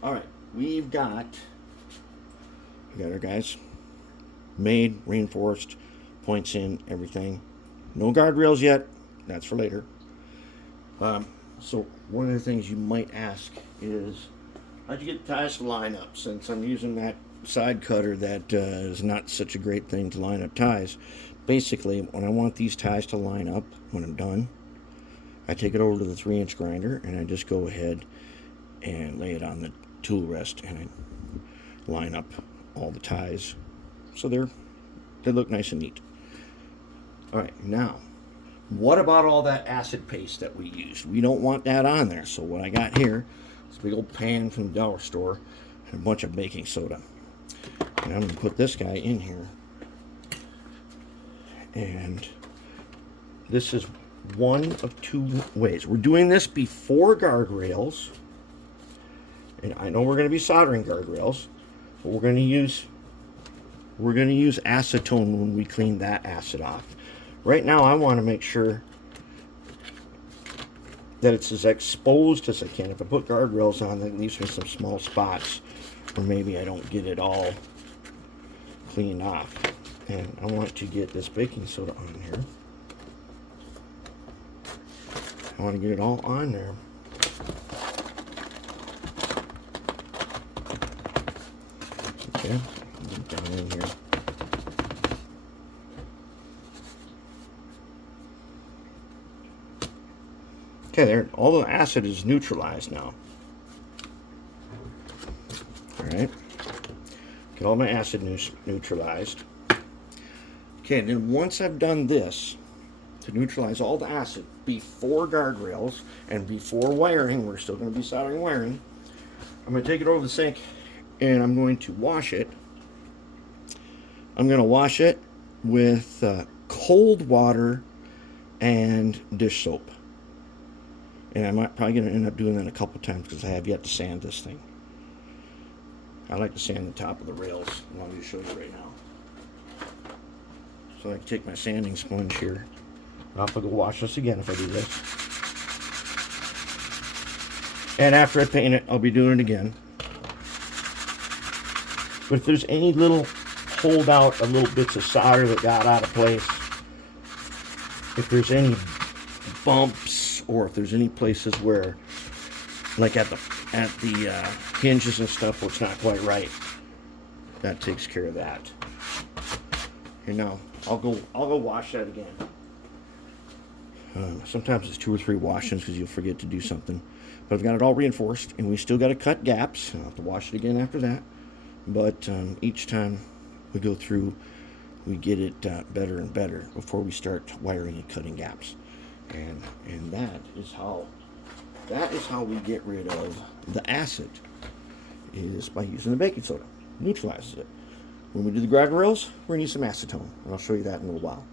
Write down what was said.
All right, we got our guys made, reinforced, points in, everything. No guardrails yet. That's for later. So one of the things you might ask is, how'd you get the ties to line up? Since I'm using that side cutter, that is not such a great thing to line up ties. Basically, when I want these ties to line up, when I'm done, I take it over to the 3-inch grinder and I just go ahead and lay it on the tool rest and I line up all the ties so they look nice and neat. All right, now what about all that acid paste that we used? We don't want that on there. So what I got here is a big old pan from the dollar store and a bunch of baking soda. And I'm going to put this guy in here. And this is one of two ways. We're doing this before guardrails. And I know we're going to be soldering guardrails, but we're going to use acetone when we clean that acid off. Right now I want to make sure that it's as exposed as I can. If I put guardrails on, that leaves me some small spots where maybe I don't get it all cleaned off. And I want to get this baking soda on here. I want to get it all on there. Okay, get down in here. Okay, there, all the acid is neutralized now. All right, get all my acid neutralized. Okay, and then once I've done this, to neutralize all the acid before guardrails and before wiring, we're still going to be soldering wiring, I'm going to take it over the sink and I'm going to wash it. I'm going to wash it with cold water and dish soap. And I'm probably going to end up doing that a couple times because I have yet to sand this thing. I like to sand the top of the rails. I want to show you right now. So I can take my sanding sponge here. I'll have to go wash this again if I do this. And after I paint it, I'll be doing it again. But if there's any little holdout of little bits of solder that got out of place, if there's any bumps, or if there's any places where, like at the hinges and stuff, where it's not quite right, that takes care of that. You know, I'll go wash that again. Sometimes it's 2 or 3 washings because you'll forget to do something. But I've got it all reinforced, and we still got to cut gaps. I'll have to wash it again after that. But each time we go through, we get it better and better before we start wiring and cutting gaps. And that is how we get rid of the acid, is by using the baking soda. Neutralizes it. When we do the guardrails, we're going to use some acetone, and I'll show you that in a little while.